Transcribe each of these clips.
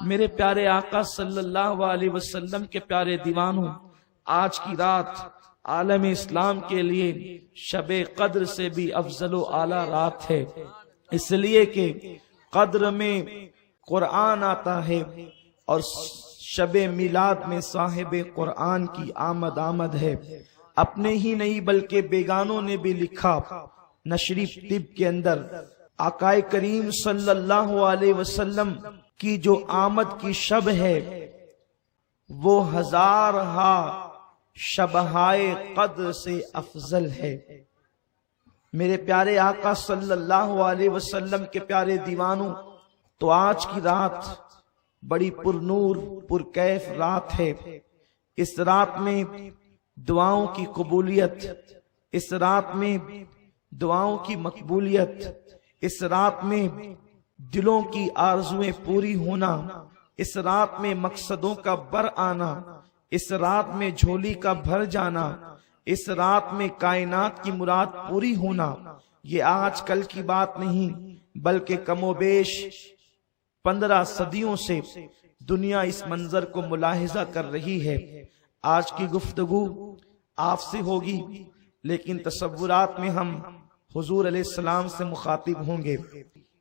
میرے پیارے آقا صلی اللہ علیہ وسلم کے پیارے دیوانوں، آج کی رات عالم اسلام کے لیے شب قدر سے بھی افضل و اعلیٰ رات ہے، اس لیے کہ قدر میں قرآن آتا ہے اور شب میلاد میں صاحب قرآن کی آمد ہے۔ اپنے ہی نہیں بلکہ بیگانوں نے بھی لکھا نشری طب کے اندر، آقا کریم صلی اللہ علیہ وسلم کی جو آمد کی شب ہے وہ ہزارہا شبہائے قدر سے افضل ہے۔ میرے پیارے آقا صلی اللہ علیہ وسلم کے پیارے دیوانوں، تو آج کی رات بڑی پر نور پر کیف رات ہے۔ اس رات میں دعاؤں کی قبولیت، اس رات میں دعاؤں کی مقبولیت، اس رات میں دلوں کی آرزویں پوری ہونا، اس رات میں مقصدوں کا بر آنا، اس رات میں جھولی کا بھر جانا، اس رات میں کائنات کی مراد پوری ہونا، یہ آج کل کی بات نہیں بلکہ کم و بیش 15 صدیوں سے دنیا اس منظر کو ملاحظہ کر رہی ہے۔ آج کی گفتگو آپ سے ہوگی لیکن تصورات میں ہم حضور علیہ السلام سے مخاطب ہوں گے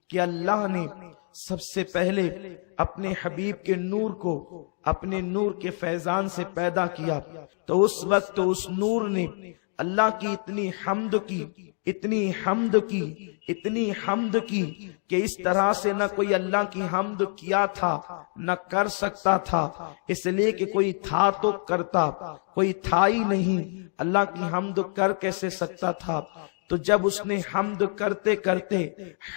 کہ اللہ نے سب سے پہلے اپنے حبیب کے نور کو اپنے نور کے فیضان سے پیدا کیا، تو اس وقت اس نور نے اللہ کی اتنی حمد کی اتنی حمد کی کہ اس طرح سے نہ کوئی اللہ کی حمد کیا تھا نہ کر سکتا تھا، اس لیے کہ کوئی تھا تو کرتا، کوئی تھا ہی نہیں، اللہ کی حمد کر کیسے سکتا تھا؟ تو جب اس نے حمد کرتے کرتے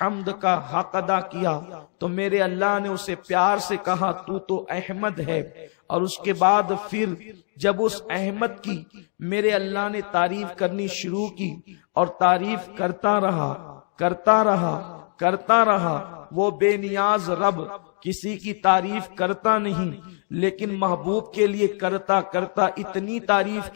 حمد کا حق ادا کیا تو میرے اللہ نے اسے پیار سے کہا تو احمد ہے، اور اس کے بعد پھر جب اس احمد کی میرے اللہ نے تعریف کرنی شروع کی اور تعریف کرتا رہا، وہ بے نیاز رب کسی کی تعریف کرتا نہیں لیکن محبوب کے لیے کرتا اتنی تعریف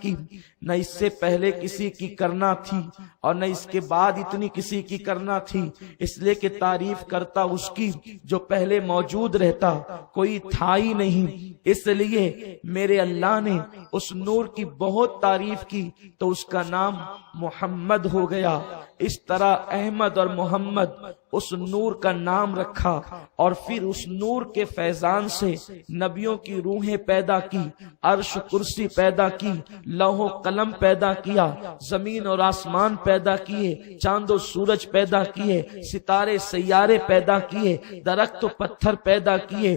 کی نہ اس سے پہلے کسی کی کرنا تھی اور نہ اس کے بعد اتنی کسی کی کرنا تھی، اس لیے کہ تعریف کرتا اس کی جو پہلے موجود رہتا، کوئی تھا ہی نہیں، اس لیے میرے اللہ نے اس نور کی بہت تعریف کی تو اس کا نام محمد ہو گیا۔ اس طرح احمد اور محمد اس نور کا نام رکھا، اور پھر اس نور کے فیضان سے نبیوں کی روحیں پیدا کی، عرش کرسی پیدا کی، لوح و قلم پیدا کیا، زمین اور آسمان پیدا کیے، چاند و سورج پیدا کیے، ستارے سیارے پیدا کیے، درخت و پتھر پیدا کیے،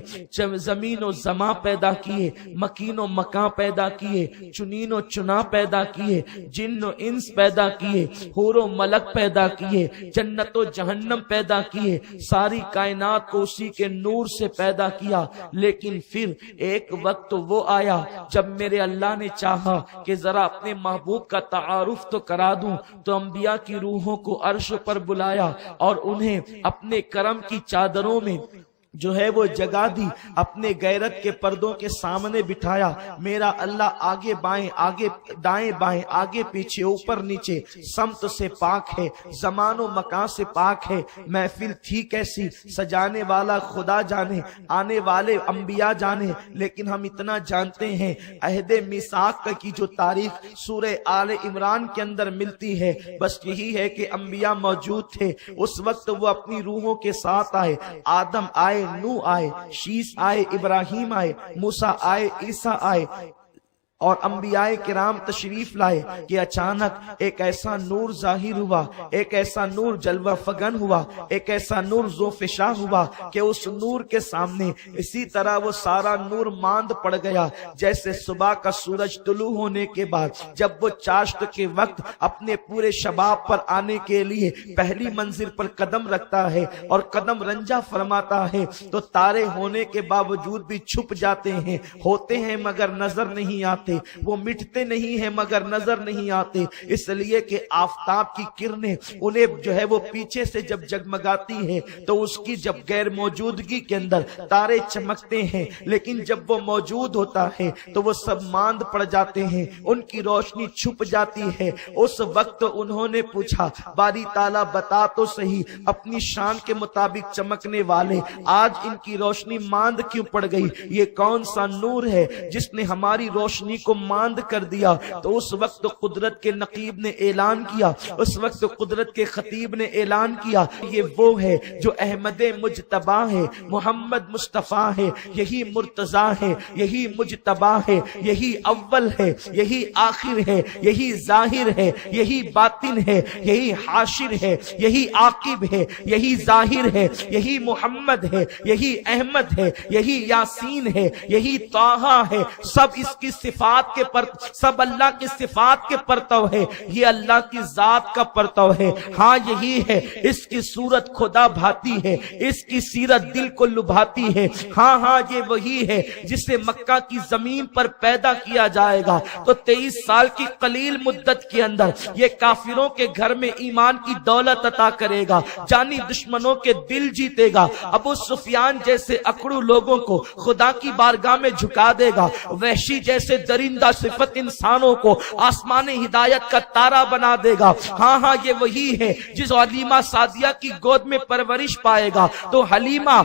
زمین و زماں پیدا کیے، مکین و مکاں پیدا کیے، چنین و چنا پیدا کیے، جن و انس پیدا کیے، حور و ملک پیدا کیے، جنت و جہنم پیدا کیے، ساری کائنات کو اسی کے نور سے پیدا کیا۔ لیکن پھر ایک وقت وہ آیا جب میرے اللہ نے چاہا کہ ذرا اپنے محبوب کا تعارف تو کرا دوں، تو انبیاء کی روحوں کو عرش پر بلایا اور انہیں اپنے کرم کی چادروں میں جو ہے وہ جگہ دی، اپنے غیرت کے پردوں کے سامنے بٹھایا۔ میرا اللہ آگے بائیں، آگے دائیں بائیں، آگے پیچھے، اوپر نیچے سمت سے پاک ہے، زمان و مکان سے پاک ہے۔ محفل تھی کیسی، سجانے والا خدا جانے، آنے والے انبیاء جانے، لیکن ہم اتنا جانتے ہیں عہد میثاق کی جو تاریخ سورہ آل عمران کے اندر ملتی ہے بس یہی ہے کہ انبیاء موجود تھے، اس وقت وہ اپنی روحوں کے ساتھ آئے، آدم آئے، نوح آئے، شیس آئے، ابراہیم آئے، موسیٰ آئے، عیسیٰ آئے، اور انبیاء کرام تشریف لائے کہ اچانک ایک ایسا نور ظاہر ہوا، ایک ایسا نور جلوہ فگن ہوا، ایک ایسا نور ذوفشاں ہوا کہ اس نور کے سامنے اسی طرح وہ سارا نور ماند پڑ گیا، جیسے صبح کا سورج طلوع ہونے کے بعد جب وہ چاشت کے وقت اپنے پورے شباب پر آنے کے لیے پہلی منزل پر قدم رکھتا ہے اور قدم رنجا فرماتا ہے تو تارے ہونے کے باوجود بھی چھپ جاتے ہیں، ہوتے ہیں مگر نظر نہیں آتے، آتے، وہ مٹتے نہیں ہیں مگر نظر نہیں آتے، اس لیے کہ آفتاب کی کرنیں انہیں جو ہے وہ پیچھے سے جب جگمگاتی ہیں تو اس کی جب غیر موجودگی کے اندر تارے چمکتے ہیں، لیکن جب وہ موجود ہوتا ہے تو وہ سب ماند پڑ جاتے ہیں، ان کی روشنی چھپ جاتی ہے۔ اس وقت انہوں نے پوچھا باری تعالیٰ بتا تو صحیح اپنی شان کے مطابق چمکنے والے آج ان کی روشنی ماند کیوں پڑ گئی؟ یہ کون سا نور ہے جس نے ہماری روشنی کو ماند کر دیا؟ تو اس وقت قدرت کے نقیب نے اعلان کیا، اس وقت قدرت کے خطیب نے اعلان کیا، یہ وہ ہے جو احمد مجتبی ہے، محمد مصطفیٰ ہے، یہی مرتضیٰ ہے، یہی مجتبی ہے، یہی اول ہے، یہی آخر ہے، یہی ظاہر ہے، یہی باطن ہے، یہی حاشر ہے، یہی عاقب ہے، یہی ظاہر ہے، یہی محمد ہے، یہی احمد ہے، یہی یاسین ہے، یہی طٰہٰ ہے۔ سب اس کی صفات کے پر سب اللہ کی صفات کے پرتو ہے، یہ اللہ کی ذات کا پرتو ہے۔ ہاں یہی ہے، اس کی صورت خدا بھاتی ہے، اس کی سیرت دل کو لبھاتی ہے۔ ہاں یہ وہی ہے جسے مکہ کی زمین پر پیدا کیا جائے گا تو 23 سال کی قلیل مدت کے اندر یہ کافروں کے گھر میں ایمان کی دولت عطا کرے گا، جانی دشمنوں کے دل جیتے گا، ابو سفیان جیسے اکڑو لوگوں کو خدا کی بارگاہ میں جھکا دے گا، وحشی جیسے درندہ صفت انسانوں کو آسمان ہدایت کا تارا بنا دے گا۔ ہاں یہ وہی ہے جس حلیمہ سعدیہ کی گود میں پرورش پائے گا تو حلیمہ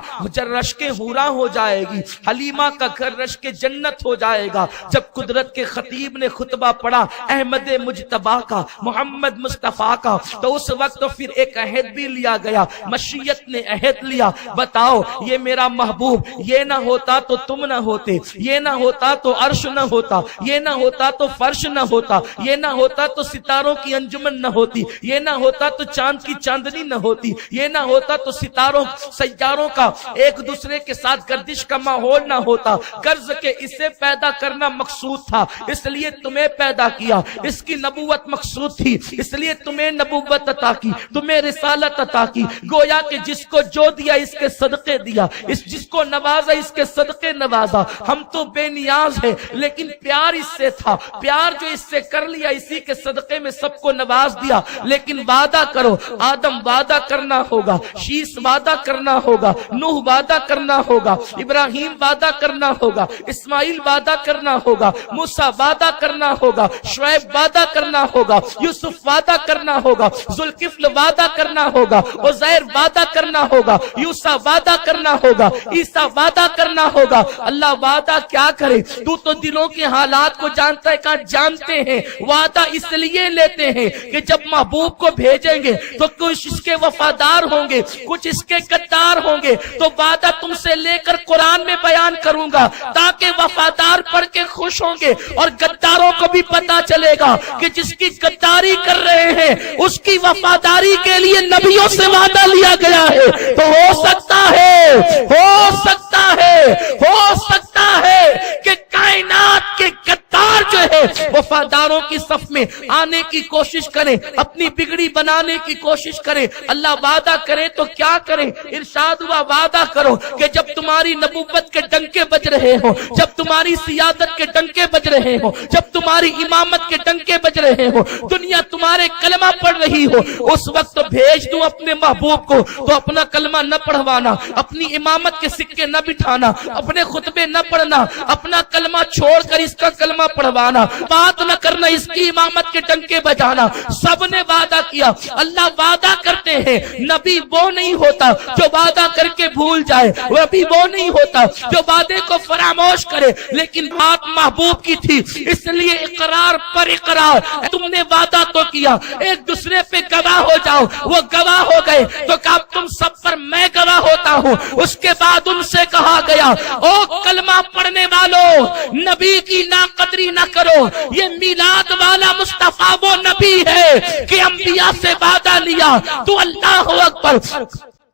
رش کے حورا ہو جائے گی، حلیمہ کا گھر رش کے جنت ہو جائے گا۔ جب قدرت کے خطیب نے خطبہ پڑھا احمد مجتبی کا، محمد مصطفیٰ کا، تو اس وقت پھر ایک عہد بھی لیا گیا، مشیت نے عہد لیا، بتاؤ یہ میرا محبوب، یہ نہ ہوتا تو تم نہ ہوتے، یہ نہ ہوتا تو عرش نہ ہوتا، یہ نہ ہوتا تو فرش نہ ہوتا، یہ نہ ہوتا تو ستاروں کی انجمن نہ ہوتی، یہ نہ ہوتا تو چاند کی چاندنی نہ ہوتی، یہ نہ ہوتا تو ستاروں سیاروں کا ایک دوسرے کے ساتھ گردش کا ماحول نہ ہوتا۔ غرض کے اسے پیدا کرنا مقصود تھا، اس لیے تمہیں پیدا کیا، اس کی نبوت مقصود تھی، اس لیے تمہیں نبوت عطا کی، تمہیں رسالت عطا کی۔ گویا کہ جس کو جو دیا اس کے صدقے دیا، جس کو نوازا اس کے صدقے نوازا۔ ہم تو بے نیاز ہیں لیکن پیار اس سے تھا، پیار جو اس سے کر لیا اسی کے صدقے میں سب کو نواز دیا۔ لیکن وعدہ کرو، آدم وعدہ کرنا ہوگا، شیس وعدہ کرنا ہوگا، نوح وعدہ کرنا ہوگا، ابراہیم وعدہ کرنا ہوگا، اسماعیل وعدہ کرنا ہوگا، موسیٰ وعدہ کرنا ہوگا، شعیب وعدہ کرنا ہوگا، یوسف وعدہ کرنا ہوگا، ذوالکفل وعدہ کرنا ہوگا، عزیر وعدہ کرنا ہوگا، یوسیٰ وعدہ کرنا ہوگا، عیسیٰ وعدہ کرنا ہوگا۔ اللہ وعدہ کیا کرے؟ تو دلوں کے حالات کو جانتا ہے، کہاں جانتے ہیں وعدہ اس لیے لیتے ہیں کہ جب محبوب کو بھیجیں گے تو کچھ اس کے وفادار ہوں گے، کچھ اس کے غدار ہوں گے، تو وعدہ تم سے لے کر قرآن میں بیان کروں گا تاکہ وفادار پڑھ کے خوش ہوں گے اور غداروں کو بھی پتا چلے گا کہ جس کی غداری کر رہے ہیں اس کی وفاداری کے لیے نبیوں سے وعدہ لیا گیا ہے۔ تو ہو سکتا ہے کہ کائنات کے غدار جو ہے وفاداروں کی صف میں آنے کی کوشش کریں، اپنی بگڑی بنانے کی کوشش کریں۔ اللہ وعدہ کرے تو کیا کرے؟ ارشاد ہوا وعدہ کرو کہ جب تمہاری نبوت کے ڈنکے بج رہے ہوں، جب تمہاری سیادت کے ڈنکے بج رہے ہوں، جب تمہاری امامت کے ڈنکے بج رہے ہوں، دنیا تمہارے کلمہ پڑھ رہی ہو، اس وقت بھیج دوں اپنے محبوب کو تو اپنا کلمہ نہ پڑھوانا، اپنی امامت کے سکے نہ بٹھانا، اپنے خطبے نہ پڑھنا، اپنا کلمہ چھوڑ کر اس کا کلمہ پڑھوانا، بات نہ کرنا، اس کی امامت کے ڈنکے بجانا۔ سب نے وعدہ کیا۔ اللہ وعدہ کرتے ہیں، نبی وہ نہیں ہوتا جو وعدہ کر کے بھول جائے، نبی وہ نہیں ہوتا جو وعدے کو فراموش کرے، لیکن بات محبوب کی تھی اس لیے اقرار پر اقرار۔ تم نے وعدہ تو کیا، ایک دوسرے پہ گواہ ہو جاؤ، وہ گواہ ہو گئے تو کہا تم سب پر میں گواہ ہوتا ہوں۔ اس کے بعد ان سے کہا گیا او کلمہ پڑھنے والوں، نبی کی ناقدری نہ کرو، یہ میلاد والا مصطفیٰ وہ نبی ہے کہ انبیاء سے وعدہ لیا تو اللہ اکبر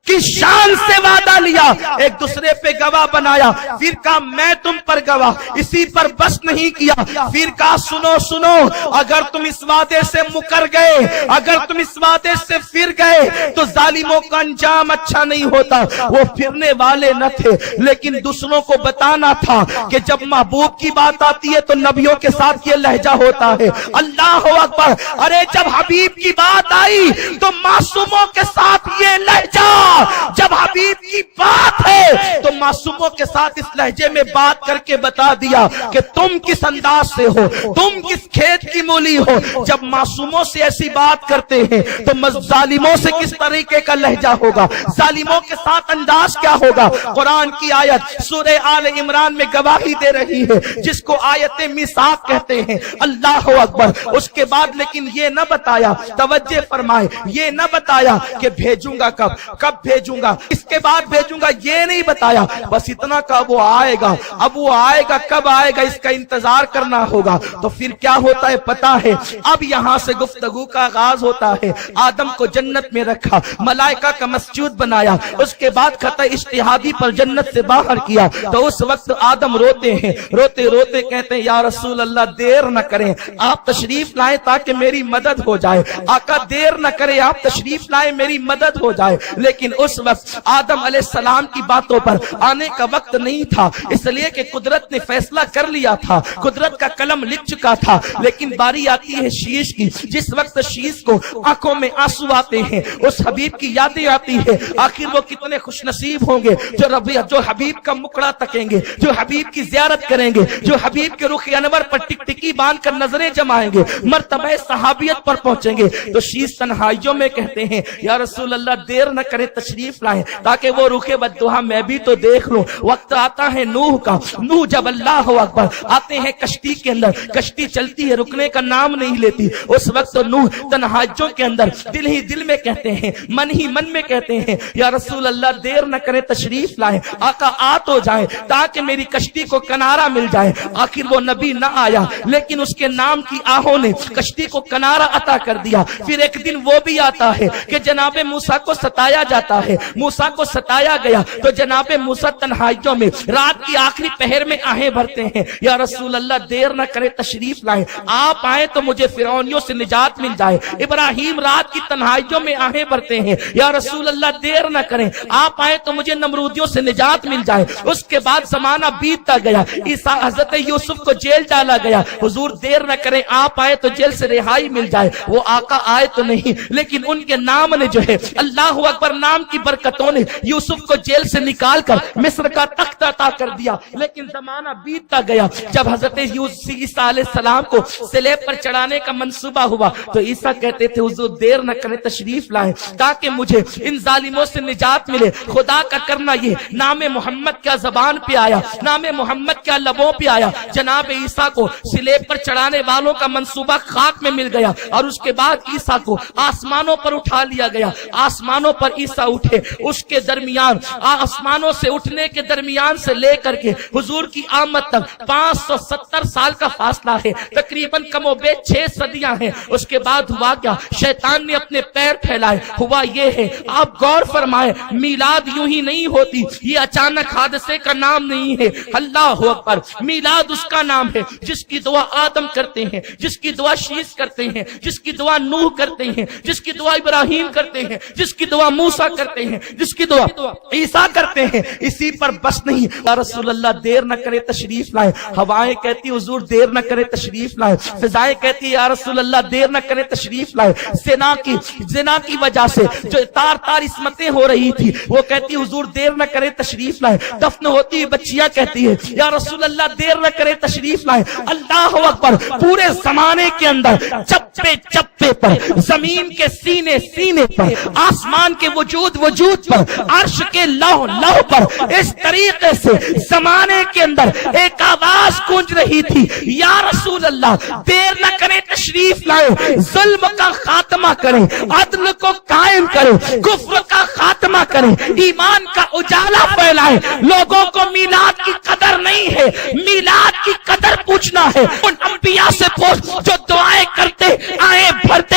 کی شان سے وعدہ لیا، ایک دوسرے پہ گواہ بنایا، پھر کہا میں تم پر گواہ، اسی پر بس نہیں کیا، پھر کہا سنو اگر تم اس وعدے سے مکر گئے، اگر تم اس وعدے سے پھر گئے تو ظالموں کا انجام اچھا نہیں ہوتا۔ وہ پھرنے والے نہ تھے، لیکن دوسروں کو بتانا تھا کہ جب محبوب کی بات آتی ہے تو نبیوں کے ساتھ یہ لہجہ ہوتا ہے۔ اللہ اکبر، ارے جب حبیب کی بات آئی تو معصوموں کے ساتھ یہ لہجہ، جب حبیب کی بات ہے تو معصوموں کے ساتھ اس لہجے میں بات کر کے بتا دیا کہ تم کس انداز سے ہو، تم کس کھیت کی مولی ہو۔ جب معصوموں سے ایسی بات کرتے ہیں تو ظالموں سے کس طریقے کا لہجہ ہوگا، ظالموں کے ساتھ انداز کیا ہوگا۔ قرآن کی آیت سورہ آل عمران میں گواہی دے رہی ہے، جس کو آیت میثاق کہتے ہیں۔ اللہ اکبر، اس کے بعد لیکن یہ نہ بتایا، توجہ فرمائے، یہ نہ بتایا کہ بھیجوں گا کب بھیجوں گا، اس کے بعد بھیجوں گا، یہ نہیں بتایا، بس اتنا کہ وہ آئے گا۔ اب وہ آئے گا، کب آئے گا اس کا انتظار کرنا ہوگا۔ تو پھر کیا ہوتا ہے پتا ہے، اب یہاں سے گفتگو کا آغاز ہوتا ہے۔ آدم کو جنت میں رکھا، ملائکہ کا مسجود بنایا، اس کے بعد خطہ اجتہادی پر جنت سے باہر کیا۔ تو اس وقت آدم روتے ہیں، روتے روتے کہتے ہیں یا رسول اللہ دیر نہ کریں، آپ تشریف لائیں تاکہ میری مدد ہو جائے۔ آقا دیر نہ کریں، آپ تشریف لائیں میری مدد ہو جائے۔ لیکن اس وقت آدم علیہ السلام کی باتوں پر آنے کا وقت نہیں تھا، اس لیے کہ قدرت نے فیصلہ کر لیا تھا، قدرت کا قلم لکھ چکا تھا۔ لیکن باری آتی ہے شیش کی، جس وقت شیش کو آنکھوں میں آنسو آتے ہیں، اس حبیب کی یادیں آتی ہے۔ آخر وہ کتنے خوش نصیب ہوں گے جو حبیب کا مکڑا تکیں گے، جو حبیب کی زیارت کریں گے، جو حبیب کے رخ انور پر ٹک ٹکی باندھ کر نظریں جمائیں گے، مرتبہ صحابیت پر پہنچیں گے۔ تو شیش تنہائیوں میں کہتے ہیں یا رسول اللہ دیر نہ کرے، تشریف لائیں تاکہ وہ رخ بددعا میں بھی تو دیکھ لوں۔ وقت آتا ہے نوح کا، نوح جب اللہ اکبر آتے ہیں کشتی کے اندر، کشتی چلتی ہے، رکنے کا نام نہیں لیتی۔ اس وقت نوح تنہائیوں کے اندر دل ہی دل میں کہتے ہیں، من ہی من میں کہتے ہیں یا رسول اللہ دیر نہ کرے، تشریف لائیں، آقا آ تو جائیں تاکہ میری کشتی کو کنارہ مل جائے۔ آخر وہ نبی نہ آیا، لیکن اس کے نام کی آہوں نے کشتی کو کنارہ عطا کر دیا۔ پھر ایک دن وہ بھی آتا ہے کہ جناب موسیٰ کو ستایا جاتا ہے، موسیٰ کو ستایا گیا تو جناب موسیٰ تنہائیوں میں رات کی آخری پہر میں آہیں بھرتے ہیں یا رسول اللہ دیر نہ کرے، تشریف لائیں، آپ آئیں تو مجھے فرعونیوں سے نجات مل جائے۔ ابراہیم رات کی تنہائیوں میں آہیں بھرتے ہیں یا رسول اللہ دیر نہ کریں، آپ آئیں تو مجھے نمرودیوں سے نجات مل جائے۔ اس کے بعد زمانہ بیتتا گیا، عیسیٰ حضرت یوسف کو جیل ڈالا گیا، حضور دیر نہ کریں، آپ آئے تو جیل سے رہائی مل جائے۔ وہ آقا آئے تو نہیں، لیکن ان کے نام نے جو ہے اللہ اکبر، نام کی برکتوں نے یوسف کو جیل سے نکال کر مصر کا تخت عطا کر دیا۔ لیکن زمانہ بیتتا گیا، جب حضرت عیسیٰ علیہ السلام کو صلیب پر چڑھانے کا منصوبہ ہوا تو عیسیٰ کہتے تھے حضور دیر نہ کریں، تشریف لائیں تاکہ مجھے ان ظالموں سے نجات ملے۔ خدا کا کرنا یہ نام محمد کیا زبان پہ آیا، نام محمد کیا لبوں پہ آیا، جناب عیسیٰ کو صلیب پر چڑھانے والوں کا منصوبہ خاک میں مل گیا، اور اس کے بعد عیسیٰ کو آسمانوں پر اٹھا لیا گیا۔ آسمانوں پر عیسیٰ اٹھے، اس کے درمیان آسمانوں سے اٹھنے کے درمیان سے لے کر کے حضور کی آمد تک 570 سال کا فاصلہ ہے، تقریباً کم و بیش 6 صدیاں ہیں۔ اس کے بعد ہوا کیا، شیطان نے اپنے پیر پھیلائے، ہوا یہ ہے، آپ غور فرمائے، میلاد یوں ہی نہیں ہوتی، یہ اچانک حادثے کا نام نہیں ہے۔ اللہ اکبر، میلاد اس کا نام ہے جس کی دعا آدم کرتے ہیں، جس کی دعا شیش کرتے ہیں، جس کی دعا نوح کرتے ہیں، جس کی دعا ابراہیم کرتے ہیں، جس کی دعا موسیٰ کرتے ہیں، جس کی دعا عیسیٰ کرتے ہیں۔ اسی پر بس نہیں، یا رسول اللہ دیر نہ کرے، تشریف لائیں۔ ہوائیں کہتی حضور دیر نہ کرے، تشریف لائیں۔ فضائیں کہتی یا رسول اللہ دیر نہ کرے، تشریف لائیں۔ زنا کی وجہ سے جو تار تار عصمتیں ہو رہی تھی، وہ کہتی حضور دیر نہ کرے، تشریف لائیں۔ دفن ہوتی بچیاں کہتی ہے یا رسول اللہ دیر نہ کرے، تشریف لائیں۔ اللہ اکبر، پورے زمانے کے اندر چپے چپے پر، زمین کے سینے سینے پر، آسمان کے وجود پر، عرش کے لوح لوح پر، اس طریقے سے زمانے کے اندر ایک آواز گونج رہی تھی یا رسول اللہ دیر نہ کریں، تشریف لائیں، ظلم کا خاتمہ کریں، عدل کو قائم کریں، کفر کا خاتمہ کریں، ایمان کا اجالا پھیلائیں۔ لوگوں کو میلاد کی قدر نہیں ہے، میلاد کی قدر پوچھنا ہے۔ ان انبیاء سے پوچھ جو دعائیں کرتے، آئیں بھرتے،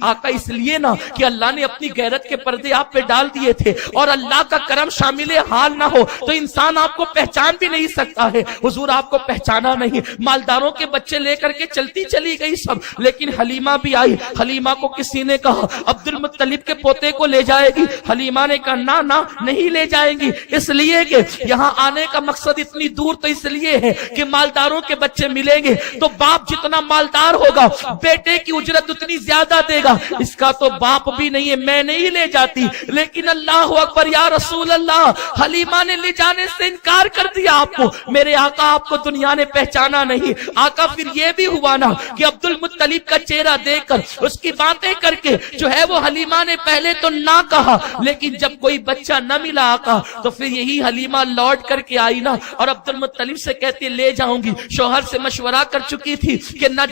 آقا اس لیے نا کہ اللہ نے اپنی غیرت کے پردے آپ پہ ڈال دیے تھے، اور اللہ کا کرم شامل حال نہ ہو تو انسان آپ کو پہچان بھی نہیں سکتا ہے۔ حضور آپ کو پہچانا نہیں، مالداروں کے بچے لے کر کے چلتی چلی گئی سب، لیکن حلیمہ بھی آئی۔ حلیمہ کو کسی نے کہا عبد المطلب کے پوتے کو لے جائے گی، حلیمہ نے کہا نہ نہ نہیں لے جائیں گی، اس لیے کہ یہاں آنے کا مقصد اتنی دور تو اس لیے ہے کہ مالداروں کے بچے ملیں گے تو باپ جتنا مالدار ہوگا بیٹے کی اجرت اتنی زیادہ دے گا، اس کا تو باپ بھی نہیں ہے، میں نہیں لے جاتی۔ لیکن اللہ اکبر یا رسول اللہ، حلیمہ نے لے جانے سے انکار کر دیا آپ کو، میرے آقا آپ کو دنیا نے پہچانا نہیں۔ آقا پھر یہ بھی ہوا نا کہ عبد المطلب کا چہرہ دیکھ کر اس کی باتیں کر کے جو ہے وہ حلیمہ نے پہلے تو نہ کہا، لیکن جب کوئی بچہ نہ ملا آقا تو پھر یہی حلیمہ لوٹ کر کے آئی نا، اور عبد المطلب سے کہتی لے جاؤں گی۔ شوہر سے مشورہ کر چکی تھی کہ نہ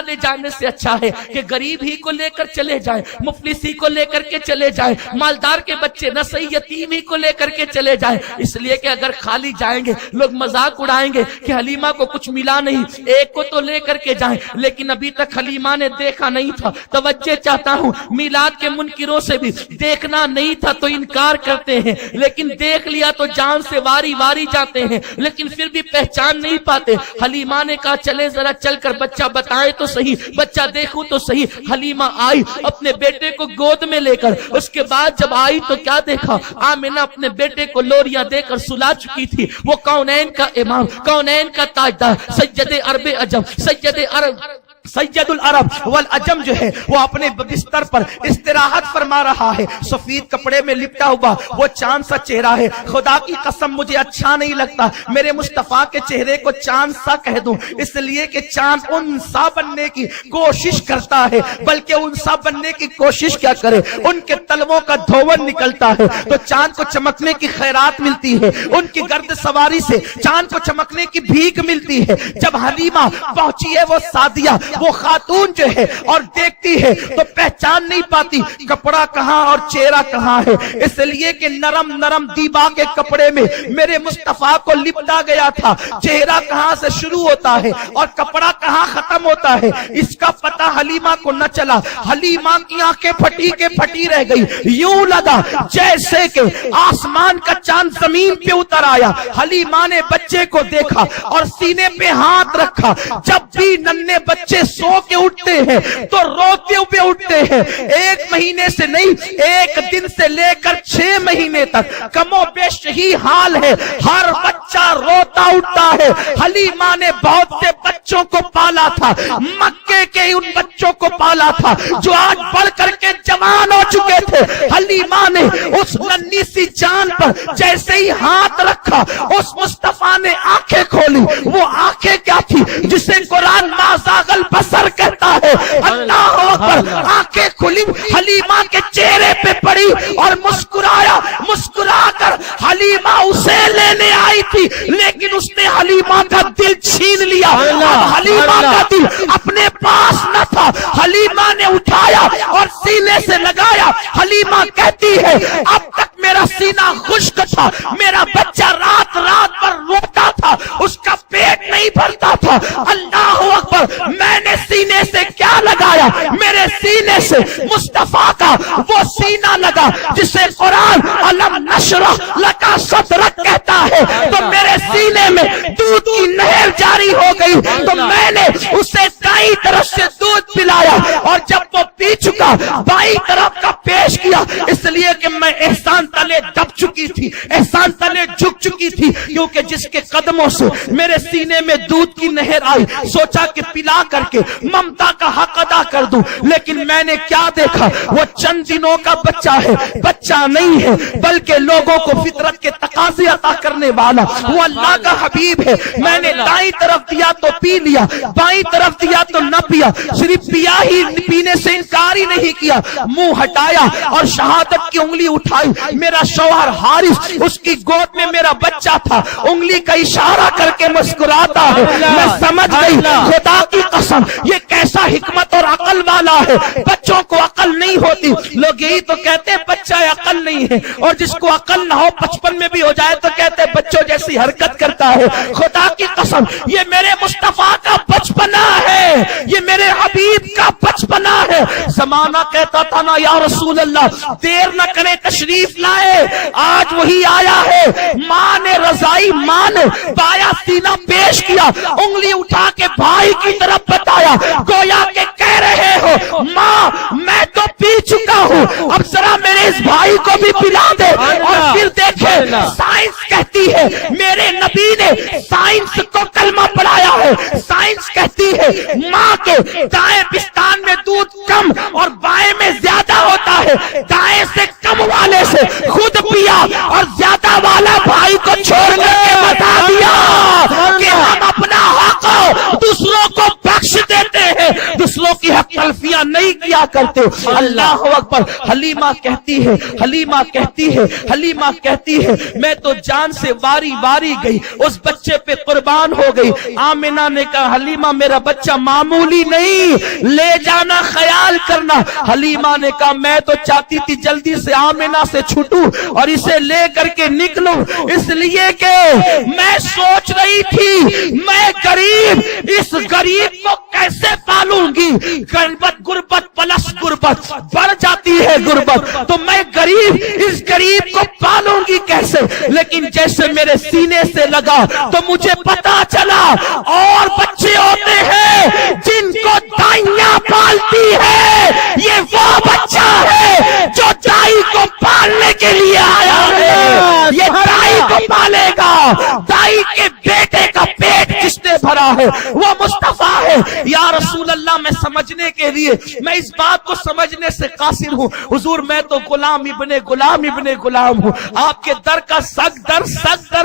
لے جانے سے اچھا ہے کہ غریب ہی کو لے کر چلے جائیں، مفلس ہی کو لے کر کے چلے جائیں، مالدار کے بچے نہ صحیح یتیم ہی کو لے کر کے چلے جائیں، اس لیے کہ اگر خالی جائیں گے لوگ مذاق اڑائیں گے کہ حلیمہ کو کچھ ملا نہیں، ایک کو تو لے کر کے جائیں۔ لیکن ابھی تک حلیمہ نے دیکھا نہیں تھا۔ توجہ چاہتا ہوں، میلاد کے منکروں سے بھی دیکھنا نہیں تھا تو انکار کرتے ہیں، لیکن دیکھ لیا تو جان سے واری واری جاتے ہیں، لیکن پھر بھی پہچان نہیں پاتے۔ حلیمہ نے کہا چلے ذرا چل کر بچہ بتائے تو صحیح، بچہ دیکھوں تو صحیح۔ حلیمہ آئی اپنے بیٹے کو گود میں لے کر، اس کے بعد جب آئی تو کیا دیکھا؟ آمنہ اپنے بیٹے کو لوریاں دے کر سلا چکی تھی۔ وہ کونین کا امام، کونین کا تاجدار، سید عرب عجم، سید العرب والعجم جو ہے وہ اپنے بستر پر استراحت فرما رہا ہے، سفید کپڑے میں لپٹا ہوا وہ چاند سا چہرہ ہے۔ خدا کی قسم مجھے اچھا نہیں لگتا میرے مصطفیٰ کے چہرے کو چاند سا کہہ دوں، اس لیے کہ چاند انسا بننے کی کوشش کرتا ہے، بلکہ انسا بننے کی کوشش کیا کرے، ان کے تلووں کا دھون نکلتا ہے تو چاند کو چمکنے کی خیرات ملتی ہے، ان کی گرد سواری سے چاند کو چمکنے کی بھیک ملتی ہے۔ جب حلیمہ پہنچی ہے وہ سعدیہ، وہ خاتون جو ہے اور دیکھتی ہے تو پہچان نہیں پاتی کپڑا کہاں اور چہرہ کہاں ہے، اس لیے کہ نرم نرم دیبا کے کپڑے میں میرے مصطفیٰ کو لپٹا گیا تھا، چہرہ کہاں سے شروع ہوتا ہے اور کپڑا کہاں ختم ہوتا ہے اس کا پتہ حلیمہ کو نہ چلا۔ حلیمہ کی آنکھیں پھٹی کے پھٹی رہ گئی، یوں لگا جیسے کہ آسمان کا چاند زمین پہ اتر آیا۔ حلیمہ نے بچے کو دیکھا اور سینے پہ ہاتھ رکھا۔ جب بھی ننھے بچے سو کے اٹھتے ہیں تو روتے ہوئے اٹھتے ہیں، ایک مہینے سے نہیں، ایک دن سے لے کر 6 مہینے تک کم و بیش یہی حال ہے، ہر بچہ روتا اٹھتا ہے۔ حلیمہ نے بہت سے بچوں کو پالا تھا، مکے کے ان بچوں کو پالا تھا جو آج بڑھ کر کے جوان ہو چکے تھے۔ حلیمہ نے اس ننھی سی جان پر جیسے ہی ہاتھ رکھا اس مصطفیٰ نے آنکھیں کھولی۔ وہ آنکھیں کیا تھی جسے قرآن ما زاغ البصر کہتا ہے، اللہ اکبر، آنکھیں کھلی، حلیمہ کے چہرے پہ پڑی اور مسکرایا۔ مسکرا کر حلیمہ اسے لینے آئی تھی لیکن اس نے حلیمہ کا دل چھین لیا، حلیمہ کا دل اپنے پاس نہ تھا۔ حلیمہ نے اٹھایا اور سینے سے لگایا۔ حلیمہ کہتی ہے اب تک میرا سینہ خشک تھا، میرا بچہ رات رات پر روتا تھا، اس کا پیٹ نہیں بھرتا تھا۔ اللہ اکبر، میں نے سینے سے کیا لگایا؟ میرے سینے سے مصطفیٰ کا وہ سینہ لگا جسے قرآن علم نشرح لکا صدرک کہتا ہے، تو میرے سینے میں دودھ کی نہر جاری ہو گئی، تو میں نے اسے دائیں طرف سے دودھ پلایا اور جب وہ پی چکا بائیں طرف کا پیش کیا، اس لیے کہ میں احسان تلے دب چکی تھی، احسان تلے جھک چکی تھی، کیونکہ جس کے قدموں سے میرے سینے میں دودھ کی نہر آئی سوچا کہ پلا کر کے ممتا کا حق ادا کر دوں، لیکن میں نے کیا دیکھا؟ وہ چند دنوں کا بچہ ہے، بچہ نہیں ہے بلکہ لوگوں کو فطرت کے تقاضے عطا کرنے والا وہ اللہ کا حبیب ہے۔ میں نے دائیں طرف دیا تو پی لیا، بائیں طرف دیا تو نہ پیا، صرف پیا ہی، پینے سے انکار ہی نہیں کیا، منہ ہٹایا اور شہادت کی انگلی اٹھائی۔ میرا شوہر حارث، اس کی گود میں میرا بچہ تھا، انگلی کا اشارہ کر کے مسکراتا ہے۔ میں سمجھ گئی خدا کی قسم یہ کیسا حکمت اور عقل والا والا ہے, بچوں کو عقل نہیں ہوتی. لوگ یہی تو کہتے ہیں بچہ عقل نہیں ہے, اور جس کو عقل نہ ہو 55 میں بھی ہو جائے تو کہتے ہیں بچوں جیسی حرکت کرتا ہے. خدا کی قسم یہ میرے مصطفیٰ کا بچپنا ہے, یہ میرے حبیب کا بچپنا ہے. زمانہ کہتا تھا نا یا رسول اللہ دیر نہ کرے تشریف لائے, آج وہی آیا ہے. ماں نے رضائی, ماں نے بایا سینہ پیش کیا, انگلی اٹھا کے بھائی کی طرف بتایا, گویا کہ کہہ رہے ہو ماں میں تو پی چکا ہوں, اب ذرا میرے اس بھائی کو بھی پلا دے. اور پھر دیکھے سائنس کہتی ہے, میرے نبی نے سائنس کو کلمہ پڑھایا ہے. سائنس کہتی ہے ماں کے دائیں پستان میں دودھ کم اور بائیں میں زیادہ ہوتا ہے, دائیں سے کم والے سے خود پیا اور زیادہ والا بھائی کو چھوڑنے کے بتا دیا کہ ہم اپنا حق دوسروں کو بخش دیتے ہیں, دوسروں کی حق تلفیاں نہیں کیا کرتے. اللہ اکبر. حلیمہ کہتی ہے, حلیمہ کہتی ہے, حلیمہ کہتی ہے میں تو جان سے واری واری گئی, اس بچے پہ قربان ہو گئی. آمنہ نے کہا حلیمہ میرا بچہ معمولی نہیں, لے جانا, خیال کرنا. حلیمہ نے کہا میں تو چاہتی تھی جلدی سے آمنہ سے چھوٹوں اور اسے لے کر کے نکلوں, اس لیے کہ میں سوچ رہی تھی میں غریب, اس غریب کو کیسے پالوں گی. غربت پلس غربت بڑھ جاتی ہے غربت, تو میں غریب, اس غریب کو پالوں گی کیسے. لیکن جیسے میرے سینے سے لگا تو مجھے پتا چلا اور بچے ہوتے ہیں جن کو دائیاں پالتی ہے, یہ وہ بچہ ہے جو دائی کو پالنے کے لیے آیا ہے. یہ دائی کو پالے گا, دائی کے بیٹے کا پیٹ جس نے بھرا ہے وہ مصطفیٰ ہے. یا رسول اللہ میں سمجھنے کے لیے, میں اس بات کو سمجھنے سے قاصر ہوں. حضور میں تو غلام ابن غلام ہوں, آپ کے در کا سگ در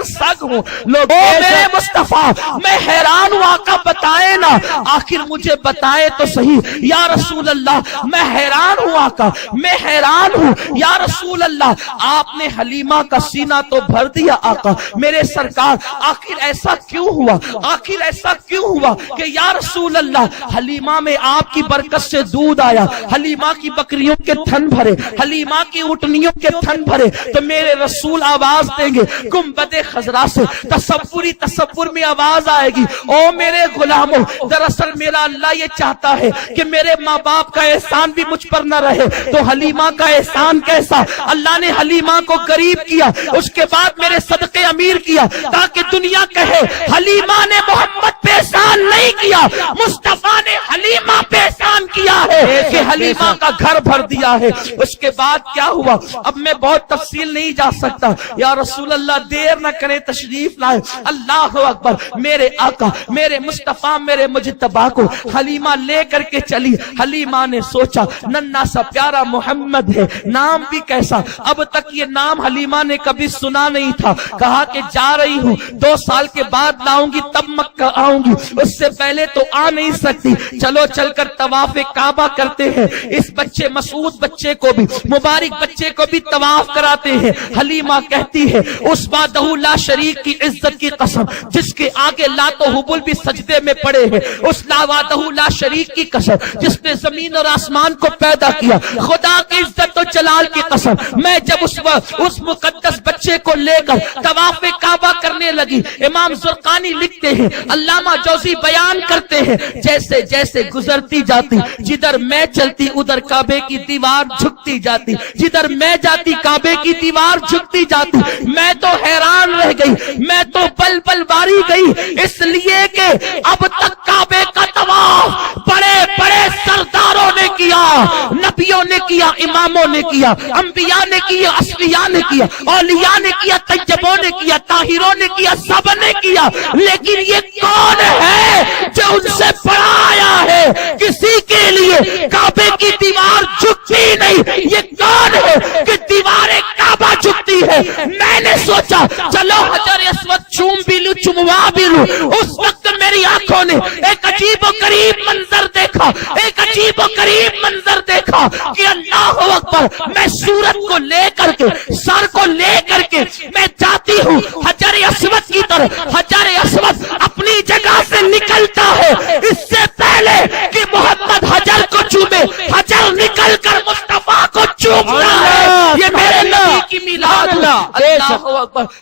سگ ہوں. لوگ میرے مصطفیٰ, میں حیران ہوں آقا بتائے نا, آخر مجھے بتائے تو صحیح. یا رسول اللہ میں حیران ہوں آقا, میں حیران ہوں. یا رسول اللہ آپ نے حلیمہ کا سینہ تو بھر دیا آقا میرے سرکار, آخر ایسا کیوں ہوا, آخر ایسا کیوں ہوا کہ یا رسول اللہ حلیمہ میں آپ کی برکت سے دودھ آیا, حلیمہ کی بکریوں کے تھن بھرے, حلیمہ کی اٹھنیوں کے تھن بھرے, تو میرے رسول آواز دیں گے گنبد خضرا سے, تصور میں آواز آئے گی او میرے غلاموں, دراصل میرا اللہ یہ چاہتا ہے کہ میرے ماں باپ کا احسان بھی مجھ پر نہ رہے. تو حلیمہ کا احسان کیسا, اللہ نے حلیمہ کو غریب کیا, اس کے بعد میرے صدقے امیر کیا, تاکہ دنیا کہے حلیمہ نے محمد پہ احسان نہیں کیا, مصطفیٰ نے حلیمہ پہ احسان کیا ہے کہ حلیمہ کا گھر بھر دیا ہے. اس کے بعد کیا ہوا اب میں بہت تفصیل نہیں جا سکتا. یا رسول اللہ دیر نہ کرے تشریف لائے. اللہ اکبر. میرے آقا میرے مصطفیٰ میرے مجتبی کو حلیمہ لے کر کے چلی. حلیمہ نے سوچا ننھا سا پیارا محمد ہے, نام بھی کیسا, اب تک یہ نام حلیمہ نے کبھی سنا نہیں تھا. کہا کہ جا رہی ہوں 2 سال کے بعد لاؤں گی تب مکہ آؤں گی, اس سے پہلے تو آ نہیں سکتی. چلو چل کر طواف کعبہ کرتے ہیں. اس بچے مسعود بچے کو بھی, مبارک بچے کو بھی طواف کراتے ہیں. حلیمہ کہتی ہے اس وحدہ لا شریک کی عزت کی قسم جس کے آگے لات و حبل بھی سجدے میں پڑے ہیں, اس وحدہ لا شریک کی قسم جس نے زمین اور آسمان کو پیدا کیا, خدا کی عزت و جلال کی قسم میں جب اس مقدس بچے کو لے کر طواف کعبہ کرنے لگی. امام زرقانی لکھتے ہیں, علامہ جوزی بیان کرتے ہیں, جیسے جیسے گزرتی جاتی جدھر میں چلتی ادھر کعبے کی دیوار جھکتی جاتی, جدھر میں جاتی کعبے کی دیوار جھکتی جاتی. میں تو حیران رہ گئی, میں تو بل بل باری گئی, اس لیے کہ اب تک کعبے کا طواف بڑے بڑے سرداروں نے کیا, نبیوں نے کیا, اماموں نے کیا, انبیاء نے کیا, اصفیاء نے کیا, اولیاء نے کیا, طیبوں نے کیا, طاہروں نے کیا, سب نے کیا. لیکن یہ کون ہے جو ان سے بڑا آیا ہے, کسی کے لیے کعبے کی دیوار جھکتی نہیں. یہ کون ہے کہ دیوار کعبہ جھکتی ہے. میں نے سوچا چلو حجر اسود چوم بھی لوں, چموا بھی لوں. اس وقت میری آنکھوں نے ایک عجیب و غریب منظر دیکھا, ایک عجیب و غریب منظر دیکھا کہ اللہ اکبر, میں سورت کو لے کر کے, سر کو لے کر کے میں جاتی ہوں حجر اسود کی طرف. حجر اسود اپنی جگہ سے نکلتا ہے, اس سے پہلے کہ محمد حجر کو چومے پر